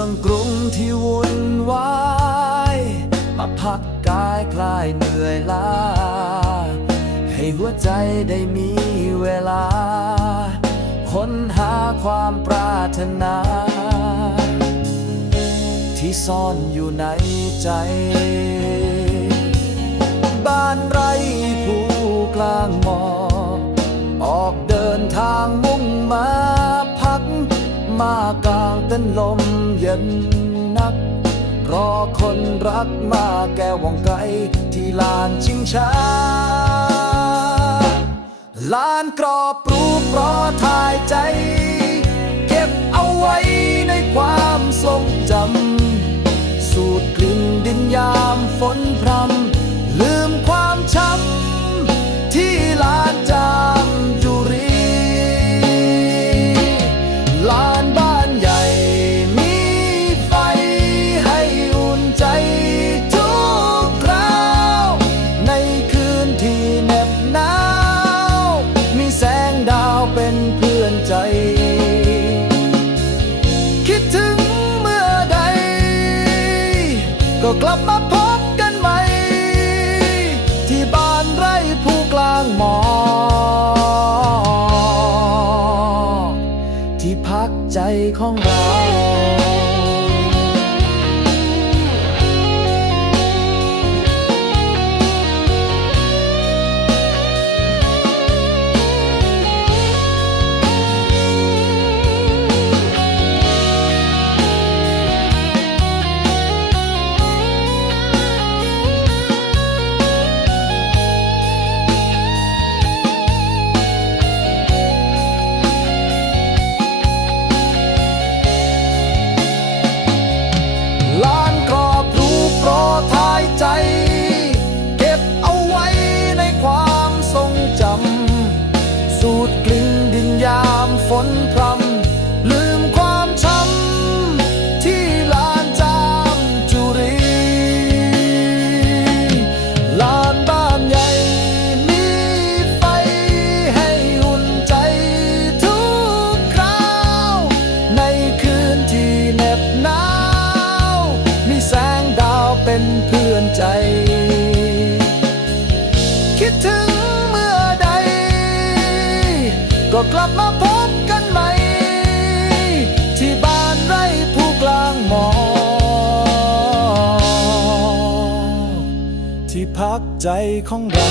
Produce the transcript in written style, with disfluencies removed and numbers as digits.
องกรุงที่วุ่นวายมาพักกายคลายเหนื่อยล้าให้หัวใจได้มีเวลาค้นหาความปรารถนาที่ซ่อนอยู่ในใจบ้านไร่ภูกลางหมอกออกเดินทางมุ่งมาพักมากลางเต้นลมเย็นนักรอคนรักมาแก้วงไกลที่ลานชิงช้าลานกรอบรูปรอถ่ายใจเก็บเอาไว้ในความทรงจำสูดกลิ่นดินยามฝนพรำลืมความช้ำที่ลานจามจุรีลานบ้านใหญ่มีไฟให้อุ่นใจทุกคราวในคืนที่เหน็บหนาวมีแสงดาวเป็นเพื่อนใจคิดถึงเมื่อใดก็กลับมาพบกันใหม่ที่บ้านไร่ภูกลางหมอกที่พักใจของเรา ลานกรอบรูปรอถ่ายใจเก็บเอาไว้ในความทรงจำสูดกลิ่นดินยามฝนพรำลืมความช้ำที่ลานจามจุรีลานบ้านใหญ่มีไฟให้อุ่นใจทุกคราวในคืนที่เหน็บหนาวมีแสงดาวเป็นเพื่อนใจคิดถึงเมื่อใดก็กลับมาพบกันใหม่ที่บ้านไร่ภูกลางหมอกที่พักใจของเรา